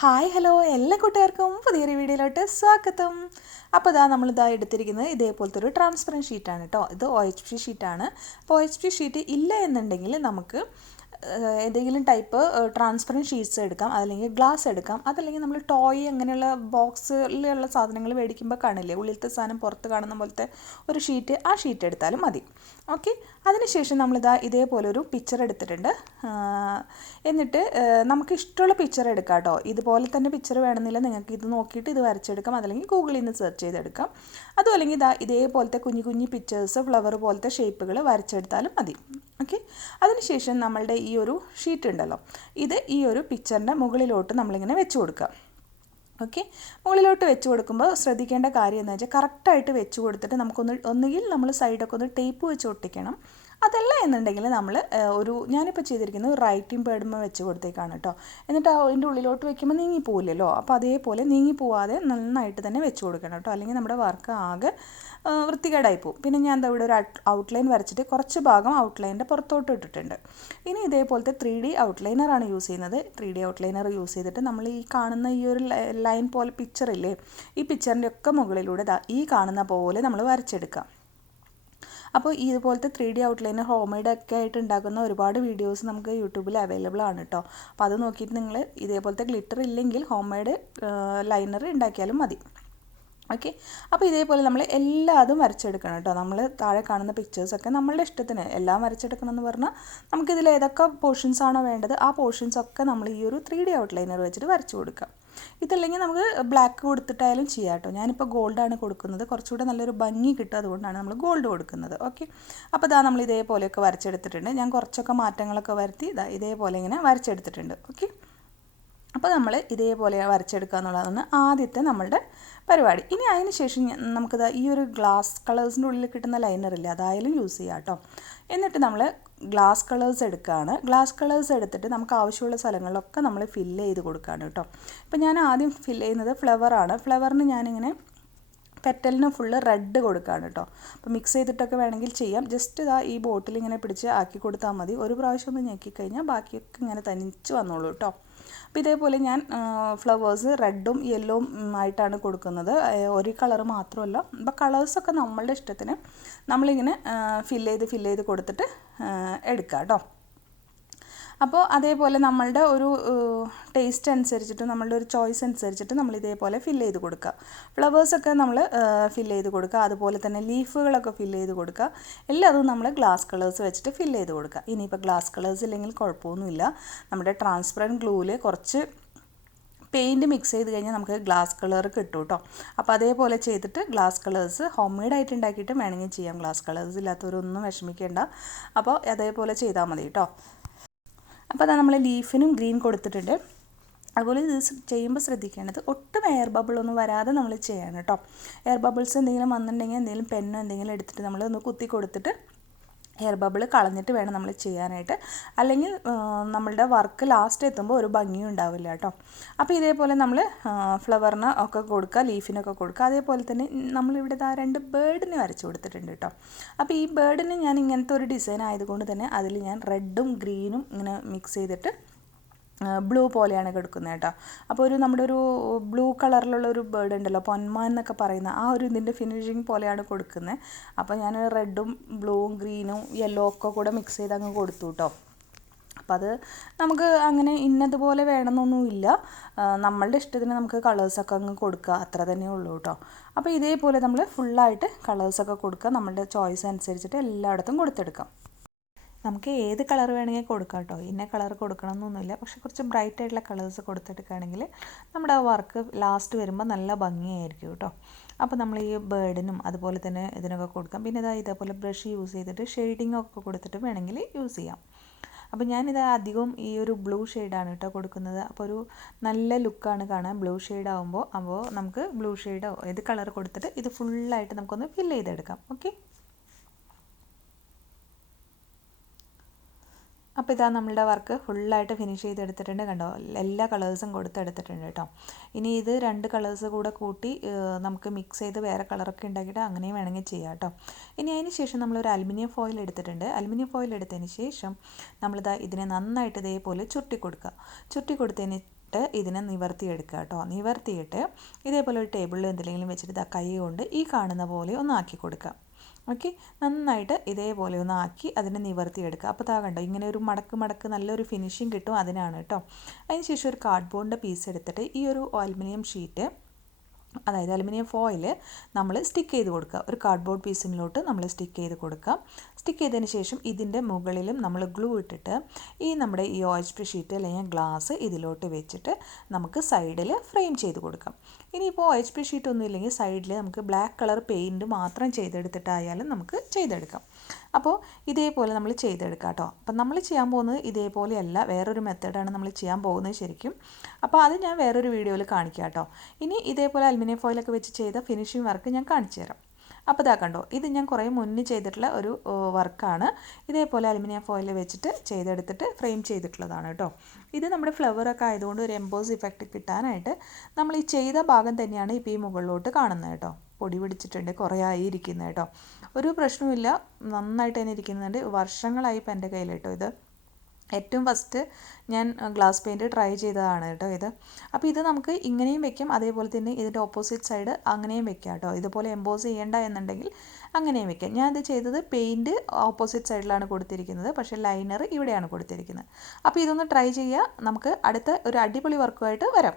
Hi hello എല്ലാ കൂട്ടുകാർക്കും പുതിയൊരു വീഡിയോയിലോട്ട് സ്വാഗതം. അപ്പോൾ നമ്മളിതാ എടുത്തിരിക്കുന്നത് ഇതേപോലത്തെ ഒരു ട്രാൻസ്പെറൻറ്റ് ഷീറ്റാണ് കേട്ടോ. ഇത് OHP ഷീറ്റാണ്. അപ്പോൾ OHP ഷീറ്റ് ഇല്ല എന്നുണ്ടെങ്കിൽ നമുക്ക് ഏതെങ്കിലും ടൈപ്പ് ട്രാൻസ്പെറൻറ്റ് ഷീറ്റ്സ് എടുക്കാം, അതല്ലെങ്കിൽ ഗ്ലാസ് എടുക്കാം, അതല്ലെങ്കിൽ നമ്മൾ ടോയ് അങ്ങനെയുള്ള ബോക്സിലുള്ള സാധനങ്ങൾ മേടിക്കുമ്പോൾ കാണില്ലേ, ഉള്ളിലത്തെ സാധനം പുറത്ത് കാണുന്ന പോലത്തെ ഒരു ഷീറ്റ്, ആ ഷീറ്റ് എടുത്താലും മതി. ഓക്കെ, അതിനുശേഷം നമ്മളിതാ ഇതേപോലെ ഒരു പിക്ചർ എടുത്തിട്ടുണ്ട്. എന്നിട്ട് നമുക്ക് ഇഷ്ടമുള്ള പിക്ചർ എടുക്കാം കേട്ടോ. ഇതുപോലെ തന്നെ പിക്ചർ വേണമെന്നില്ല, നിങ്ങൾക്ക് ഇത് നോക്കിയിട്ട് ഇത് വരച്ചെടുക്കാം, അതല്ലെങ്കിൽ ഗൂഗിളിൽ നിന്ന് സെർച്ച് ചെയ്തെടുക്കാം. അതും അല്ലെങ്കിൽ ഇതേപോലത്തെ കുഞ്ഞു കുഞ്ഞു പിക്ചേഴ്സ്, ഫ്ലവർ പോലത്തെ ഷേപ്പുകൾ വരച്ചെടുത്താലും മതി. ഓക്കെ, അതിനുശേഷം നമ്മളുടെ ഈ ഒരു ഷീറ്റ് ഉണ്ടല്ലോ, ഇത് ഈ ഒരു പിക്ചറിൻ്റെ മുകളിലോട്ട് നമ്മളിങ്ങനെ വെച്ച് കൊടുക്കുക. ഓക്കെ, മുകളിലോട്ട് വെച്ച് കൊടുക്കുമ്പോൾ ശ്രദ്ധിക്കേണ്ട കാര്യം എന്ന് വെച്ചാൽ കറക്റ്റായിട്ട് വെച്ച് കൊടുത്തിട്ട് ഒന്നുകിൽ നമ്മൾ സൈഡൊക്കെ ഒന്ന് ടേപ്പ് വെച്ച് ഒട്ടിക്കണം. അതല്ല എന്നുണ്ടെങ്കിൽ നമ്മൾ ഞാനിപ്പോൾ ചെയ്തിരിക്കുന്നത് റൈറ്റിംഗ് പേഡുമ്പോൾ വെച്ച് കൊടുത്തേക്കാണ് കേട്ടോ. എന്നിട്ട് അതിൻ്റെ ഉള്ളിലോട്ട് വെക്കുമ്പോൾ നീങ്ങിപ്പോവില്ലല്ലോ, അപ്പോൾ അതേപോലെ നീങ്ങിപ്പോവാതെ നന്നായിട്ട് തന്നെ വെച്ച് കൊടുക്കണം കേട്ടോ, അല്ലെങ്കിൽ നമ്മുടെ വർക്ക് ആകെ വൃത്തികേടായി പോവും. പിന്നെ ഞാൻ ഇവിടെ ഒരു ഔട്ട്ലൈൻ വരച്ചിട്ട് കുറച്ച് ഭാഗം ഔട്ട്ലൈനിൻ്റെ പുറത്തോട്ട് ഇട്ടിട്ടുണ്ട്. ഇനി ഇതേപോലത്തെ 3D ഔട്ട്ലൈനറാണ് യൂസ് ചെയ്യുന്നത്. 3D ഔട്ട്ലൈനർ യൂസ് ചെയ്തിട്ട് നമ്മൾ ഈ കാണുന്ന ഈ ഒരു ലൈൻ പോലെ പിക്ചറില്ലേ, ഈ പിക്ചറിൻ്റെ ഒക്കെ മുകളിലൂടെ ഈ കാണുന്ന പോലെ നമ്മൾ വരച്ചെടുക്കാം. അപ്പോൾ ഇതുപോലത്തെ 3D ഔട്ട്ലൈനർ ഹോം മെയ്ഡ് ഒക്കെ ആയിട്ട് ഉണ്ടാക്കുന്ന ഒരുപാട് വീഡിയോസ് നമുക്ക് യൂട്യൂബിൽ അവൈലബിൾ ആണ് കേട്ടോ. അപ്പോൾ അത് നോക്കിയിട്ട് നിങ്ങൾ ഇതേപോലത്തെ ഗ്ലിറ്റർ ഇല്ലെങ്കിൽ ഹോം മെയ്ഡ് ലൈനർ ഉണ്ടാക്കിയാലും മതി. ഓക്കെ, അപ്പോൾ ഇതേപോലെ നമ്മൾ എല്ലാതും വരച്ചെടുക്കണം കേട്ടോ. നമ്മൾ താഴെ കാണുന്ന പിക്ചേഴ്സൊക്കെ നമ്മളുടെ ഇഷ്ടത്തിന് എല്ലാം വരച്ചെടുക്കണം എന്ന് പറഞ്ഞാൽ നമുക്കിതിൽ ഏതൊക്കെ പോർഷൻസ് ആണോ വേണ്ടത് ആ പോർഷൻസൊക്കെ നമ്മൾ ഈ ഒരു 3D ഔട്ട്ലൈനർ വെച്ചിട്ട് വരച്ചു കൊടുക്കാം. ഇതല്ലെങ്കിൽ നമുക്ക് ബ്ലാക്ക് കൊടുത്തിട്ടായാലും ചെയ്യാം കേട്ടോ. ഞാനിപ്പോൾ ഗോൾഡാണ് കൊടുക്കുന്നത്, കുറച്ചുകൂടെ നല്ലൊരു ഭംഗി കിട്ടും, അതുകൊണ്ടാണ് നമ്മൾ ഗോൾഡ് കൊടുക്കുന്നത്. ഓക്കെ, അപ്പോൾ നമ്മൾ ഇതേപോലെയൊക്കെ വരച്ചെടുത്തിട്ടുണ്ട്. ഞാൻ കുറച്ചൊക്കെ മാറ്റങ്ങളൊക്കെ വരുത്തി ഇതേപോലെ ഇങ്ങനെ വരച്ചെടുത്തിട്ടുണ്ട്. ഓക്കെ, അപ്പോൾ നമ്മൾ ഇതേപോലെ വരച്ചെടുക്കുക എന്നുള്ളതാണ് ആദ്യത്തെ നമ്മളുടെ പരിപാടി. ഇനി അതിന് ശേഷം നമുക്കിത് ഈ ഒരു ഗ്ലാസ് കളേഴ്സിൻ്റെ ഉള്ളിൽ കിട്ടുന്ന ലൈനറില്ലേ, അതായാലും യൂസ് ചെയ്യാം കേട്ടോ. എന്നിട്ട് നമ്മൾ ഗ്ലാസ് കളേഴ്സ് എടുക്കുകയാണ്. ഗ്ലാസ് കളേഴ്സ് എടുത്തിട്ട് നമുക്ക് ആവശ്യമുള്ള സ്ഥലങ്ങളിലൊക്കെ നമ്മൾ ഫില്ല് ചെയ്ത് കൊടുക്കുകയാണ് കേട്ടോ. ഇപ്പോൾ ഞാൻ ആദ്യം ഫില്ല് ചെയ്യുന്നത് ഫ്ലവറാണ്. ഫ്ലവറിന് ഞാനിങ്ങനെ പെറ്റലിന് ഫുള്ള് റെഡ് കൊടുക്കുകയാണ് കേട്ടോ. അപ്പോൾ മിക്സ് ചെയ്തിട്ടൊക്കെ വേണമെങ്കിൽ ചെയ്യാം. ജസ്റ്റ് ഈ ബോട്ടിൽ ഇങ്ങനെ പിടിച്ച് ആക്കി കൊടുത്താൽ മതി. ഒരു പ്രാവശ്യം ഒന്ന് ഞെക്കിക്കഴിഞ്ഞാൽ ബാക്കിയൊക്കെ ഇങ്ങനെ തനിച്ച് വന്നോളൂ കേട്ടോ. അപ്പോൾ ഇതേപോലെ ഞാൻ ഫ്ലവേഴ്സ് റെഡും യെല്ലോവും ആയിട്ടാണ് കൊടുക്കുന്നത്, ഒരു കളർ മാത്രമല്ല. അപ്പോൾ കളേഴ്സൊക്കെ നമ്മളുടെ ഇഷ്ടത്തിന് നമ്മളിങ്ങനെ ഫില്ല് ചെയ്ത് കൊടുത്തിട്ട് എടുക്കാം കേട്ടോ. അപ്പോൾ അതേപോലെ നമ്മളുടെ ഒരു ടേസ്റ്റ് അനുസരിച്ചിട്ട്, നമ്മളുടെ ഒരു ചോയ്സ് അനുസരിച്ചിട്ട് നമ്മൾ ഇതേപോലെ ഫില്ല് ചെയ്ത് കൊടുക്കുക. ഫ്ലവേഴ്സൊക്കെ നമ്മൾ ഫില്ല് ചെയ്ത് കൊടുക്കുക, അതുപോലെ തന്നെ ലീഫുകളൊക്കെ ഫില്ല് ചെയ്ത് കൊടുക്കുക. എല്ലാതും നമ്മൾ ഗ്ലാസ് കളേഴ്സ് വെച്ചിട്ട് ഫില്ല് ചെയ്ത് കൊടുക്കുക. ഇനിയിപ്പോൾ ഗ്ലാസ് കളേഴ്സ് ഇല്ലെങ്കിൽ കുഴപ്പമൊന്നുമില്ല, നമ്മുടെ ട്രാൻസ്പെറൻറ്റ് ഗ്ലൂവിൽ കുറച്ച് പെയിൻറ്റ് മിക്സ് ചെയ്ത് കഴിഞ്ഞാൽ നമുക്ക് ഗ്ലാസ് കളർ കിട്ടും കേട്ടോ. അപ്പോൾ അതേപോലെ ചെയ്തിട്ട് ഗ്ലാസ് കളേഴ്സ് ഹോം മെയ്ഡായിട്ട് ഉണ്ടാക്കിയിട്ട് വേണമെങ്കിൽ ചെയ്യാം. ഗ്ലാസ് കളേഴ്സ് ഇല്ലാത്തവരൊന്നും വിഷമിക്കേണ്ട, അപ്പോൾ അതേപോലെ ചെയ്താൽ മതി കേട്ടോ. അപ്പോൾ നമ്മൾ ലീഫിനും ഗ്രീൻ കൊടുത്തിട്ടുണ്ട്. അതുപോലെ ഇത് ചെയ്യുമ്പോൾ ശ്രദ്ധിക്കേണ്ടത് ഒട്ടും എയർ ബബിളൊന്നും വരാതെ നമ്മൾ ചെയ്യണം കേട്ടോ. എയർ ബബിൾസ് എന്തെങ്കിലും വന്നിട്ടുണ്ടെങ്കിൽ എന്തെങ്കിലും പെന്നോ എന്തെങ്കിലും എടുത്തിട്ട് നമ്മൾ ഒന്ന് കുത്തി കൊടുത്തിട്ട് എയർ ബബിൾ കളഞ്ഞിട്ട് വേണം നമ്മൾ ചെയ്യാനായിട്ട്, അല്ലെങ്കിൽ നമ്മളുടെ വർക്ക് ലാസ്റ്റ് എത്തുമ്പോൾ ഒരു ഭംഗിയും ഉണ്ടാവില്ല കേട്ടോ. അപ്പോൾ ഇതേപോലെ നമ്മൾ ഫ്ലവറിന് ഒക്കെ കൊടുക്കുക, ലീഫിനൊക്കെ കൊടുക്കുക. അതേപോലെ തന്നെ നമ്മളിവിടെ 2 ബേർഡിനെ വരച്ച് കൊടുത്തിട്ടുണ്ട് കേട്ടോ. അപ്പോൾ ഈ ബേർഡിന് ഞാൻ ഇങ്ങനത്തെ ഒരു ഡിസൈൻ ആയതുകൊണ്ട് തന്നെ അതിൽ ഞാൻ റെഡും ഗ്രീനും ഇങ്ങനെ മിക്സ് ചെയ്തിട്ട് ബ്ലൂ പോലെയാണ് കൊടുക്കുന്നത് കേട്ടോ. അപ്പോൾ നമ്മുടെ ഒരു ബ്ലൂ കളറിലുള്ള ഒരു ബേർഡ് ഉണ്ടല്ലോ, പൊന്മാൻ എന്നൊക്കെ പറയുന്ന ആ ഒരു ഇതിൻ്റെ ഫിനിഷിങ് പോലെയാണ് കൊടുക്കുന്നത്. അപ്പോൾ ഞാൻ റെഡും ബ്ലൂവും ഗ്രീനും യെല്ലോ ഒക്കെ കൂടെ മിക്സ് ചെയ്ത് അങ്ങ് കൊടുത്തു കേട്ടോ. അപ്പോൾ അത് നമുക്ക് അങ്ങനെ ഇന്നതുപോലെ വേണമെന്നൊന്നുമില്ല, നമ്മളുടെ ഇഷ്ടത്തിന് നമുക്ക് കളേഴ്സൊക്കെ അങ്ങ് കൊടുക്കുക, അത്ര തന്നെ ഉള്ളൂ കേട്ടോ. അപ്പോൾ ഇതേപോലെ നമ്മൾ ഫുള്ളായിട്ട് കളേഴ്സൊക്കെ കൊടുക്കുക, നമ്മളുടെ ചോയ്സ് അനുസരിച്ചിട്ട് എല്ലായിടത്തും കൊടുത്തെടുക്കാം. നമുക്ക് ഏത് കളർ വേണമെങ്കിൽ കൊടുക്കാം കേട്ടോ, ഇന്ന കളർ കൊടുക്കണം എന്നൊന്നുമില്ല. പക്ഷേ കുറച്ച് ബ്രൈറ്റ് ആയിട്ടുള്ള കളേഴ്സ് കൊടുത്തെടുക്കുകയാണെങ്കിൽ നമ്മുടെ ആ വർക്ക് ലാസ്റ്റ് വരുമ്പോൾ നല്ല ഭംഗിയായിരിക്കും കേട്ടോ. അപ്പോൾ നമ്മൾ ഈ ബേർഡിനും അതുപോലെ തന്നെ ഇതിനൊക്കെ കൊടുക്കാം. പിന്നെ ഇതേപോലെ ബ്രഷ് യൂസ് ചെയ്തിട്ട് ഷെയ്ഡിങ് ഒക്കെ കൊടുത്തിട്ട് വേണമെങ്കിൽ യൂസ് ചെയ്യാം. അപ്പോൾ ഞാനിത് അധികവും ഈ ഒരു ബ്ലൂ ഷെയ്ഡാണ് കേട്ടോ കൊടുക്കുന്നത്. അപ്പോൾ ഒരു നല്ല ലുക്കാണ് കാണാൻ ബ്ലൂ ഷെയ്ഡ് ആകുമ്പോൾ. അപ്പോൾ നമുക്ക് ബ്ലൂ ഷെയ്ഡോ ഏത് കളർ കൊടുത്തിട്ട് ഇത് ഫുള്ളായിട്ട് നമുക്കൊന്ന് ഫില്ല് ചെയ്തെടുക്കാം. ഓക്കെ, അപ്പോൾ നമ്മളുടെ വർക്ക് ഫുള്ളായിട്ട് ഫിനിഷ് ചെയ്തെടുത്തിട്ടുണ്ട് കണ്ടോ. എല്ലാ കളേഴ്സും കൊടുത്തെടുത്തിട്ടുണ്ട് കേട്ടോ. ഇനി ഇത് 2 കളേഴ്സ് കൂടെ കൂട്ടി നമുക്ക് മിക്സ് ചെയ്ത് വേറെ കളറൊക്കെ ഉണ്ടാക്കിയിട്ട് അങ്ങനെയും വേണമെങ്കിൽ ചെയ്യാം കേട്ടോ. ഇനി അതിന് ശേഷം നമ്മളൊരു അലുമിനിയം ഫോയിൽ എടുത്തിട്ടുണ്ട്. അലുമിനിയം ഫോയിൽ എടുത്തതിന് ശേഷം നമ്മളിതാ ഇതിനെ നന്നായിട്ട് ഇതേപോലെ ചുരുട്ടി കൊടുക്കുക. ചുരുട്ടി കൊടുത്തതിന് ഇതിനെ നിവർത്തിയെടുക്കുക കേട്ടോ. നിവർത്തിയിട്ട് ഇതേപോലെ ഒരു ടേബിളിൽ എന്തെങ്കിലും വെച്ചിട്ട് കൈ കൊണ്ട് ഈ കാണുന്ന പോലെ ഒന്ന് ആക്കി കൊടുക്കുക. ഓക്കെ, നന്നായിട്ട് ഇതേപോലെ ഒന്ന് ആക്കി അതിനെ നിവർത്തിയെടുക്കുക. അപ്പോൾ കണ്ടോ, ഇങ്ങനെ ഒരു മടക്ക് നല്ലൊരു ഫിനിഷിങ് കിട്ടും, അതിനാണ് കേട്ടോ. അതിന് ശേഷം ഒരു കാർഡ്ബോർഡിൻ്റെ പീസ് എടുത്തിട്ട് ഈ ഒരു അലുമിനിയം ഷീറ്റ്, അതായത് അലുമിനിയം ഫോയിൽ നമ്മൾ സ്റ്റിക്ക് ചെയ്ത് കൊടുക്കുക. ഒരു കാർഡ്ബോർഡ് പീസിലോട്ട് നമ്മൾ സ്റ്റിക്ക് ചെയ്ത് കൊടുക്കുക. സ്റ്റിക്ക് ചെയ്തതിന് ശേഷം ഇതിൻ്റെ മുകളിലും നമ്മൾ ഗ്ലൂ ഇട്ടിട്ട് നമ്മുടെ ഈ OHP ഷീറ്റ് അല്ലെങ്കിൽ ഗ്ലാസ് ഇതിലോട്ട് വെച്ചിട്ട് നമുക്ക് സൈഡിൽ ഫ്രെയിം ചെയ്ത് കൊടുക്കാം. ഇനിയിപ്പോൾ OHP ഷീറ്റ് ഒന്നും ഇല്ലെങ്കിൽ സൈഡിൽ നമുക്ക് ബ്ലാക്ക് കളർ പെയിൻറ്റ് മാത്രം ചെയ്തെടുത്തിട്ടായാലും നമുക്ക് ചെയ്തെടുക്കാം. അപ്പോൾ ഇതേപോലെ നമ്മൾ ചെയ്തെടുക്കാം കേട്ടോ. അപ്പം നമ്മൾ ചെയ്യാൻ പോകുന്നത് ഇതേപോലെയല്ല, വേറൊരു മെത്തേഡാണ് നമ്മൾ ചെയ്യാൻ പോകുന്നത് ശരിക്കും. അപ്പോൾ അത് ഞാൻ വേറൊരു വീഡിയോയിൽ കാണിക്കാം കേട്ടോ. ഇനി ഇതേപോലെ അലുമിനിയം ഫോയിലൊക്കെ വെച്ച് ചെയ്ത ഫിനിഷിംഗ് വർക്ക് ഞാൻ കാണിച്ചു തരാം. അപ്പോൾ കണ്ടോ, ഇത് ഞാൻ കുറേ മുന്നേ ചെയ്തിട്ടുള്ള ഒരു വർക്കാണ്. ഇതേപോലെ അലുമിനിയം ഫോയിൽ വെച്ചിട്ട് ചെയ്തെടുത്തിട്ട് ഫ്രെയിം ചെയ്തിട്ടുള്ളതാണ് കേട്ടോ. ഇത് നമ്മുടെ ഫ്ലവറൊക്കെ ആയതുകൊണ്ട് ഒരു എംബോസ് ഇഫക്റ്റ് കിട്ടാനായിട്ട് നമ്മൾ ഈ ചെയ്ത ഭാഗം തന്നെയാണ് ഇപ്പോൾ ഈ മുകളിലോട്ട് കാണുന്നത് കേട്ടോ. പൊടി പിടിച്ചിട്ടുണ്ട്, കുറേ ആയി ഇരിക്കുന്നത് കേട്ടോ. ഒരു പ്രശ്നവുമില്ല, നന്നായിട്ട് തന്നെ ഇരിക്കുന്നുണ്ട്. വർഷങ്ങളായി ഇപ്പം എൻ്റെ കയ്യിൽ കേട്ടോ. ഇത് ഏറ്റവും ഫസ്റ്റ് ഞാൻ ഗ്ലാസ് പെയിൻറ്റ് ട്രൈ ചെയ്തതാണ് കേട്ടോ ഇത്. അപ്പോൾ ഇത് നമുക്ക് ഇങ്ങനെയും വെക്കാം, അതേപോലെ തന്നെ ഇതിൻ്റെ ഓപ്പോസിറ്റ് സൈഡ് അങ്ങനെയും വെക്കാം കേട്ടോ. ഇതുപോലെ എംബോസ് ചെയ്യേണ്ട എന്നുണ്ടെങ്കിൽ അങ്ങനെയും വെക്കാം. ഞാൻ ഇത് ചെയ്തത് പെയിൻറ്റ് ഓപ്പോസിറ്റ് സൈഡിലാണ് കൊടുത്തിരിക്കുന്നത്, പക്ഷേ ലൈനർ ഇവിടെയാണ് കൊടുത്തിരിക്കുന്നത്. അപ്പോൾ ഇതൊന്ന് ട്രൈ ചെയ്യുക. നമുക്ക് അടുത്ത ഒരു അടിപൊളി വർക്കുമായിട്ട് വരാം.